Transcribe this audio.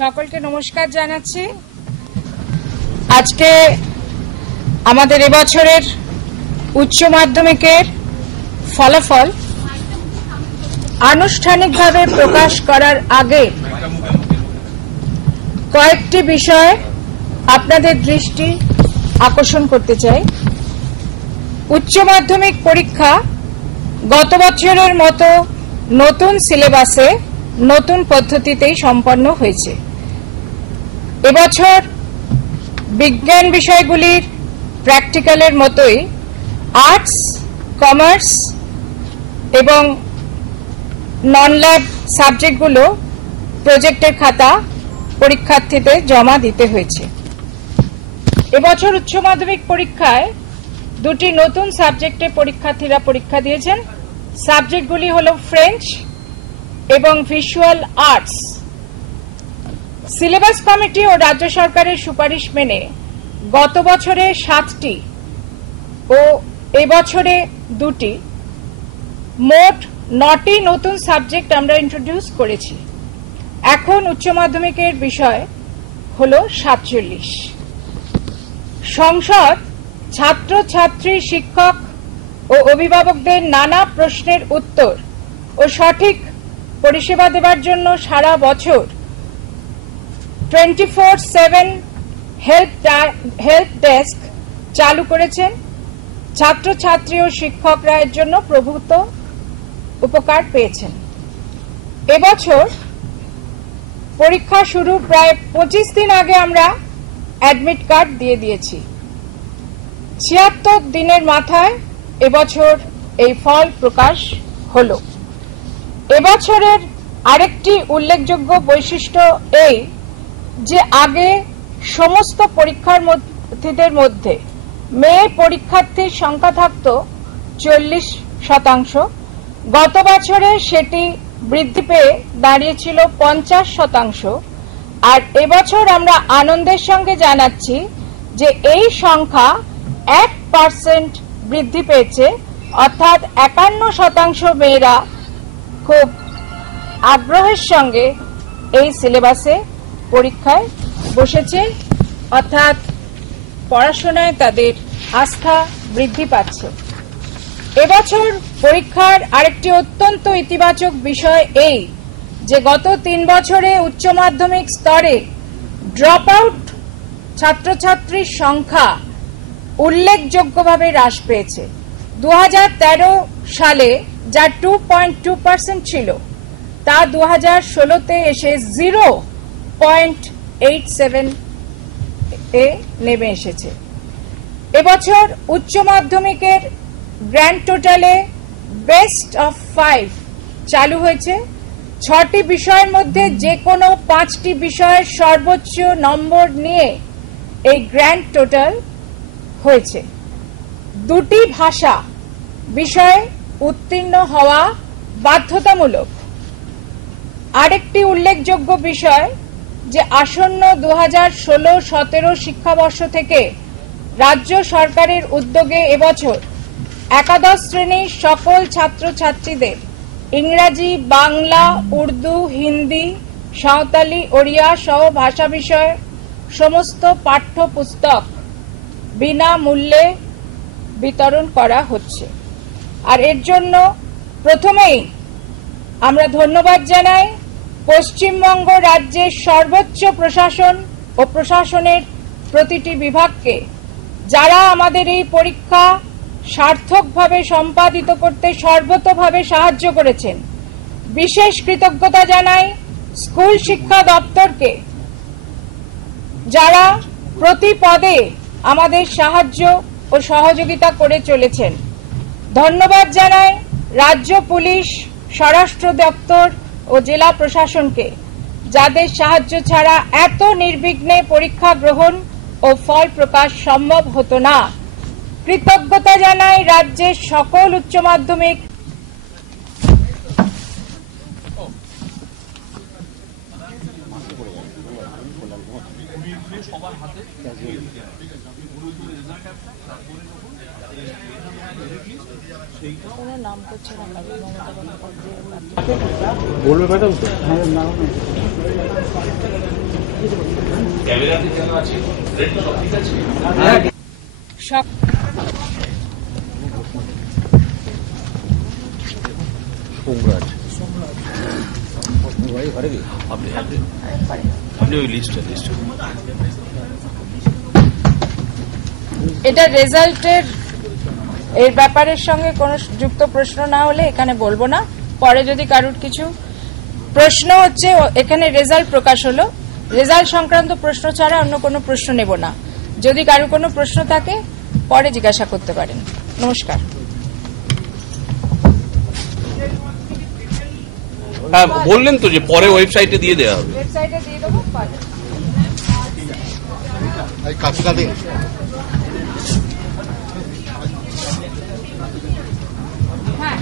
সকলকে নমস্কার জানাচ্ছি। আজকে আমাদের এবছরের উচ্চ মাধ্যমিকের ফলাফল আনুষ্ঠানিকভাবে প্রকাশ করার আগে কয়েকটি বিষয় আপনাদের দৃষ্টি আকর্ষণ করতে চাই। উচ্চ মাধ্যমিক পরীক্ষা গত বছরের মতো নতুন সিলেবাসে নতুন পদ্ধতিতেই সম্পন্ন হয়েছে। এবছর বিজ্ঞান বিষয়গুলির প্র্যাকটিক্যালের মতোই আর্টস, কমার্স এবং নন ল্যাব সাবজেক্টগুলো প্রজেক্টের খাতা পরীক্ষার্থীদের জমা দিতে হয়েছে। এবছর উচ্চ মাধ্যমিক পরীক্ষায় দুটি নতুন সাবজেক্টে পরীক্ষার্থীরা পরীক্ষা দিয়েছেন। সাবজেক্টগুলি হল ফ্রেঞ্চ এবং ভিজুয়াল আর্টস। সিলেবাস কমিটি ও রাজ্য সরকারের সুপারিশ মেনে গত বছরে 7টি ও এবছরে 2টি, মোট 9টি নতুন সাবজেক্ট আমরা ইন্ট্রোডিউস করেছি। এখন উচ্চ মাধ্যমিকের বিষয় হল 47। সংসদ ছাত্র ছাত্রী, শিক্ষক ও অভিভাবকদের নানা প্রশ্নের উত্তর ও সঠিক পরিষেবা দেওয়ার জন্য সারা বছর 24/7 হেল্প ডেস্ক চালু করেছেন। ছাত্রছাত্রী ও শিক্ষকরা এর জন্য প্রভূত উপকার পেয়েছেন। এবছর পরীক্ষা শুরু প্রায় 25 দিন আগে আমরা অ্যাডমিট কার্ড দিয়ে দিয়েছি। 76 দিনের মাথায় এবছর এই ফল প্রকাশ হলো। এবছরের আরেকটি উল্লেখযোগ্য বৈশিষ্ট্য এই যে আগে সমস্ত পরীক্ষার্থীদের মধ্যে মেয়ে পরীক্ষার্থীর সংখ্যা থাকত 40%। গত বছরে সেটি বৃদ্ধি পেয়ে দাঁড়িয়েছিল 50%। আর এবছর আমরা আনন্দের সঙ্গে জানাচ্ছি যে এই সংখ্যা 1% বৃদ্ধি পেয়েছে, অর্থাৎ 51% মেয়েরা খুব আগ্রহের সঙ্গে এই সিলেবাসে পরীক্ষায় বসেছে, অর্থাৎ পড়াশোনায় তাদের আস্থা বৃদ্ধি পাচ্ছে। এবছর পরীক্ষার আরেকটি অত্যন্ত ইতিবাচক বিষয় এই যে গত 3 বছরে উচ্চ মাধ্যমিক স্তরে ড্রপ আউট ছাত্রছাত্রীর সংখ্যা উল্লেখযোগ্যভাবে হ্রাস পেয়েছে। 2013 সালে যা 2.2% ছিল তা 2016-তে এসে 0.87 এ নেমে এসেছে। এবছর উচ্চ মাধ্যমিকের গ্র্যান্ড টোটালে বেস্ট অফ 5 চালু হয়েছে। 6টি বিষয়ের মধ্যে যে কোনো 5টি বিষয়ের সর্বোচ্চ নম্বর নিয়ে এই গ্র্যান্ড টোটাল হয়েছে। 2টি ভাষা বিষয়ে উত্তীর্ণ হওয়া বাধ্যতামূলক। আরেকটি উল্লেখযোগ্য বিষয় যে আসন্ন 2016-17 শিক্ষাবর্ষ থেকে রাজ্য সরকারের উদ্যোগে এবছর একাদশ শ্রেণীর সকল ছাত্রছাত্রীদের ইংরাজি, বাংলা, উর্দু, হিন্দি, সাঁওতালি, ওড়িয়া সহ ভাষা বিষয়ে সমস্ত পাঠ্যপুস্তক বিনামূল্যে বিতরণ করা হচ্ছে। আর এর জন্য প্রথমেই আমরা ধন্যবাদ জানাই পশ্চিমবঙ্গ রাজ্যের সর্বোচ্চ প্রশাসন ও প্রশাসনের প্রতিটি বিভাগকে, যারা আমাদের এই পরীক্ষা সার্থকভাবে সম্পাদিত করতে সর্বতোভাবে সাহায্য করেছেন। বিশেষ কৃতজ্ঞতা জানাই স্কুল শিক্ষা দপ্তরকে, যারা প্রতি পদে আমাদের সাহায্য ও সহযোগিতা করে চলেছেন। ধন্যবাদ জানাই রাজ্য পুলিশ, স্বরাষ্ট্র দপ্তর ও জেলা প্রশাসনকে, যাদের সাহায্য ছাড়া এত নির্বিঘ্নে পরীক্ষা গ্রহণ ও ফল প্রকাশ সম্ভব হতো না। কৃতজ্ঞতা জানাই রাজ্যের সকল উচ্চ মাধ্যমিক নাম করছে না, বলবে ম্যাডাম তো। হ্যাঁ, নাম ক্যামেরাতে কেন আছে? সব ঠিক আছে? সব আপনি ওই লিস্ট এটা রেজাল্টের এর ব্যাপারের সঙ্গে কোনো যুক্ত প্রশ্ন না হলে এখানে বলবো না। পরে যদি কারুর কিছু প্রশ্ন হচ্ছে, এখানে রেজাল্ট প্রকাশ হলো, রেজাল্ট সংক্রান্ত প্রশ্ন ছাড়া অন্য কোনো প্রশ্ন নেব না। যদি কারুর কোনো প্রশ্ন থাকে পরে জিজ্ঞাসা করতে পারেন। নমস্কার। হ্যাঁ, বললেন তো যে পরে ওয়েবসাইটে দিয়ে দেওয়া হবে। ওয়েবসাইটে দিয়ে দেবো। হ্যাঁ।